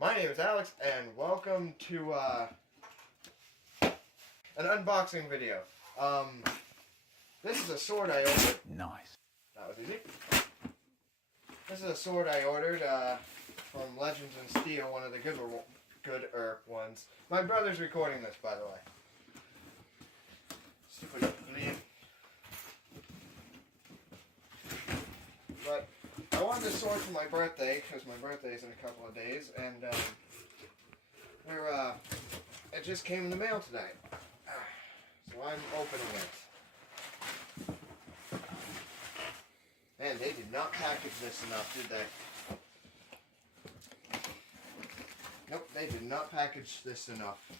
My name is Alex, and welcome to an unboxing video. This is a sword I ordered. Nice. That was easy. This is a sword I ordered from Legends and Steel, one of the gooder ones. My brother's recording this, by the way. Stupid bleed. But I wanted this sword for my birthday, because my birthday is in a couple of days, and it just came in the mail tonight. So I'm opening it. Man, they did not package this enough, did they? Nope, they did not package this enough.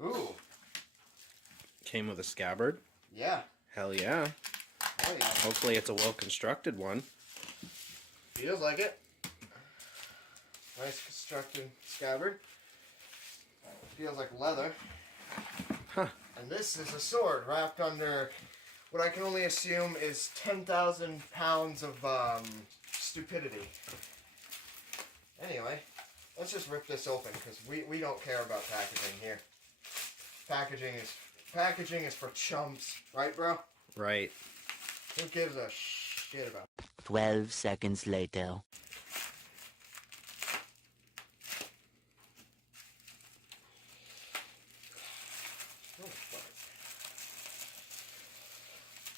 Ooh. Came with a scabbard? Yeah. Hell yeah. Oh yeah. Hopefully it's a well-constructed one. Feels like it. Nice constructed scabbard. Feels like leather. Huh. And this is a sword wrapped under what I can only assume is 10,000 pounds of stupidity. Anyway, let's just rip this open because we don't care about packaging here. Packaging is for chumps, right, bro? Right. Who gives a shit about it? 12 seconds later.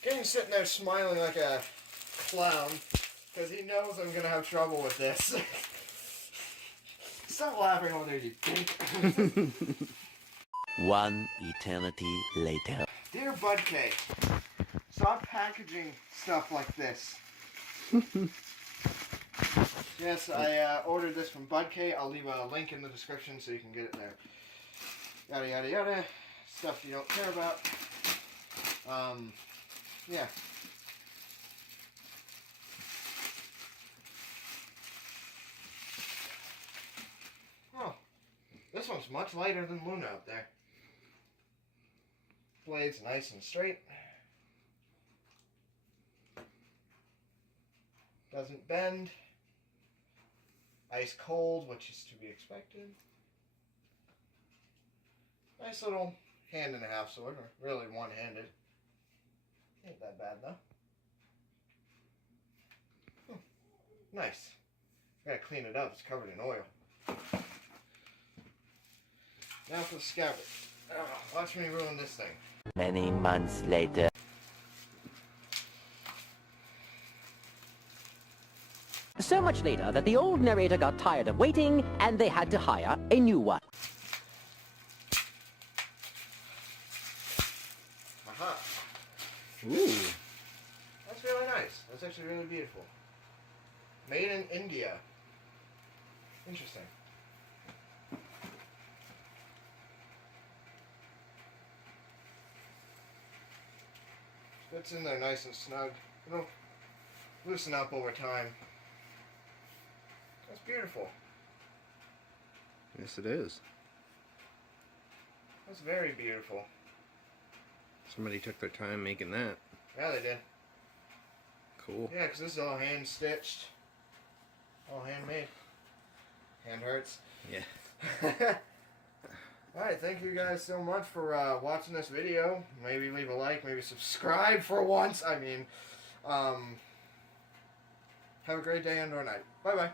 Kenny's sitting there smiling like a clown because he knows I'm going to have trouble with this. Stop laughing over there, you dink. One eternity later. Dear Bud K, stop packaging stuff like this. Yes, I ordered this from Bud K. I'll leave a link in the description so you can get it there. Yada yada yada. Stuff you don't care about. Yeah. Oh, this one's much lighter than Luna out there. Blade's nice and straight. Doesn't bend. Ice cold, which is to be expected. Nice little hand and a half sword, or really one-handed. Ain't that bad though. Nice. Gotta clean it up, it's covered in oil. Now for the scabbard. Oh, watch me ruin this thing. Many months later. So much later that the old narrator got tired of waiting and they had to hire a new one. Aha. Ooh. That's really nice. That's actually really beautiful. Made in India. Interesting. Fits in there nice and snug. It'll loosen up over time. That's beautiful. Yes, it is. That's very beautiful. Somebody took their time making that. Yeah, they did. Cool. Yeah, because this is all hand stitched. All handmade. Hand hurts. Yeah. Alright, thank you guys so much for watching this video. Maybe leave a like, maybe subscribe for once. I mean, have a great day and or night. Bye-bye.